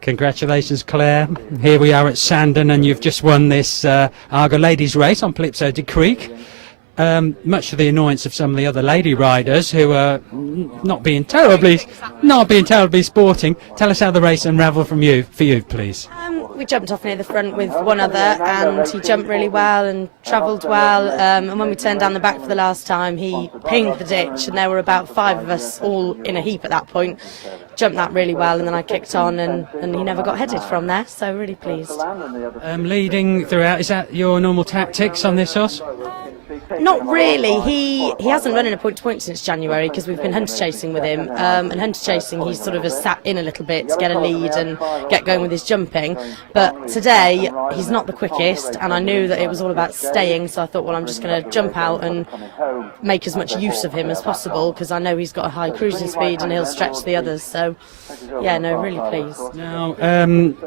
Congratulations, Claire. Here we are at Sandon, and you've just won this Arga Ladies race on Palypso de Creek. Much to the annoyance of some of the other lady riders who are not being terribly sporting. Tell us how the race unravelled for you, please. We jumped off near the front with one other, and he jumped really well and travelled well, and when we turned down the back for the last time, he pinged the ditch, and there were about 5 of us all in a heap at that point. Jumped that really well, and then I kicked on, and he never got headed from there, so really pleased. Leading throughout, is that your normal tactics on this horse? Not really. He hasn't run in a point-to-point since January because we've been hunter chasing with him. And hunter chasing, he sort of has sat in a little bit to get a lead and get going with his jumping. But today, he's not the quickest, and I knew that it was all about staying, so I thought, well, I'm just going to jump out and make as much use of him as possible because I know he's got a high cruising speed and he'll stretch the others. So, yeah, no, really pleased. Now,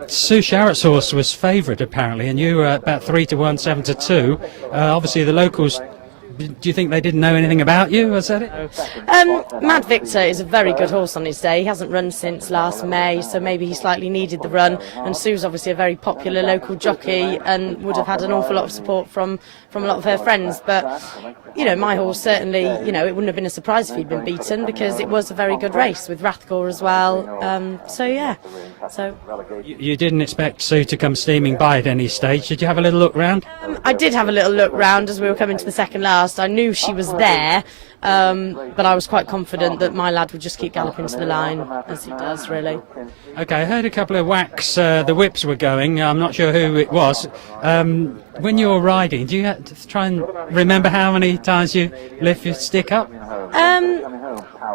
Sue Sharrett's horse was favourite, apparently, and you were about 3-1, 7-2. Obviously, the locals... Do you think they didn't know anything about you? Was that it? Mad Victor is a very good horse on his day. He hasn't run since last May, so maybe he slightly needed the run. And Sue's obviously a very popular local jockey and would have had an awful lot of support from a lot of her friends. But, you know, my horse certainly, you know, it wouldn't have been a surprise if he'd been beaten because it was a very good race with Rathgore as well. So, yeah. So you didn't expect Sue to come steaming by at any stage. Did you have a little look round? I did have a little look round as we were coming to the second last. I knew she was there, but I was quite confident that my lad would just keep galloping to the line, as he does, really. OK, I heard a couple of whacks, the whips were going. I'm not sure who it was. When you're riding, do you have to try and remember how many times you lift your stick up?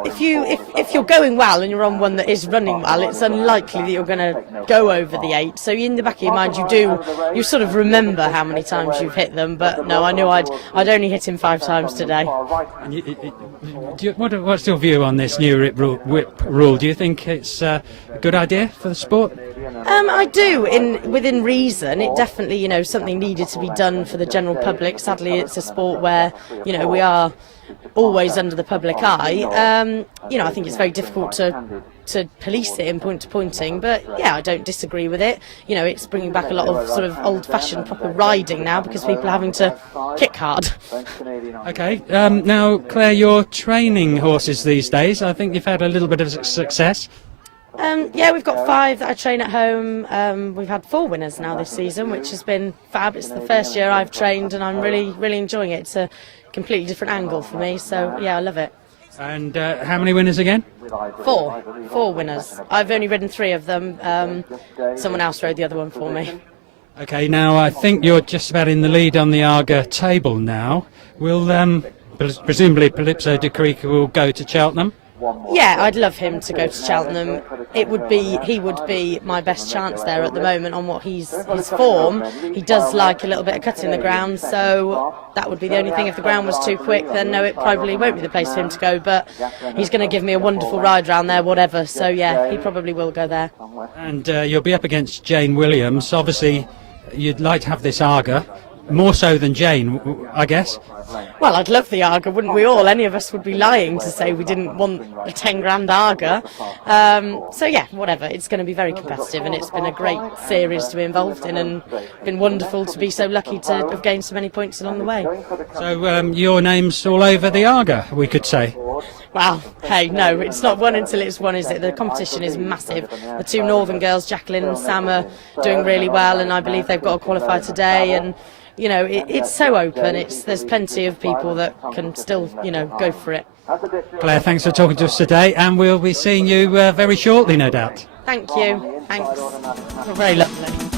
If you're going well and you're on one that is running well, it's unlikely that you're going to go over the 8. So in the back of your mind, you sort of remember how many times you've hit them. But no, I knew I'd only hit him 5 times today. And what's your view on this new whip rule? Do you think it's a good idea for the sport? I do, within reason. It definitely, you know, something needed to be done for the general public. Sadly, it's a sport where, you know, we are always under the public eye. You know, I think it's very difficult to police it in point-to-pointing, but yeah, I don't disagree with it. You know, it's bringing back a lot of sort of old-fashioned proper riding now because people are having to kick hard. OK, now Claire, you're training horses these days. I think you've had a little bit of success. Yeah, we've got 5 that I train at home. We've had 4 winners now this season, which has been fab. It's the first year I've trained and I'm really enjoying it. It's a completely different angle for me, so yeah, I love it. And how many winners again? 4 winners. I've only ridden 3 of them. Someone else rode the other one for me. OK, now I think you're just about in the lead on the Arga table now. Will presumably Palypso de Creek will go to Cheltenham? Yeah, I'd love him to go to Cheltenham. He would be my best chance there at the moment on what his form. He does like a little bit of cutting the ground, so that would be the only thing. If the ground was too quick, then no, it probably won't be the place for him to go, but he's going to give me a wonderful ride round there, whatever, so yeah, he probably will go there. And you'll be up against Jane Williams. Obviously, you'd like to have this Arga, more so than Jane, I guess. Well, I'd love the Arga, wouldn't we all? Any of us would be lying to say we didn't want a 10 grand Arga. So yeah, whatever. It's going to be very competitive, and it's been a great series to be involved in, and been wonderful to be so lucky to have gained so many points along the way. So your name's all over the Arga, we could say. Well, hey, no, it's not won until it's won, is it? The competition is massive. The 2 Northern girls, Jacqueline and Sam, are doing really well, and I believe they've got to qualify today. And you know, it's so open. There's plenty of people that can still, you know, go for it. Claire, thanks for talking to us today, and we'll be seeing you very shortly, no doubt. Thank you. Thanks. Very lovely.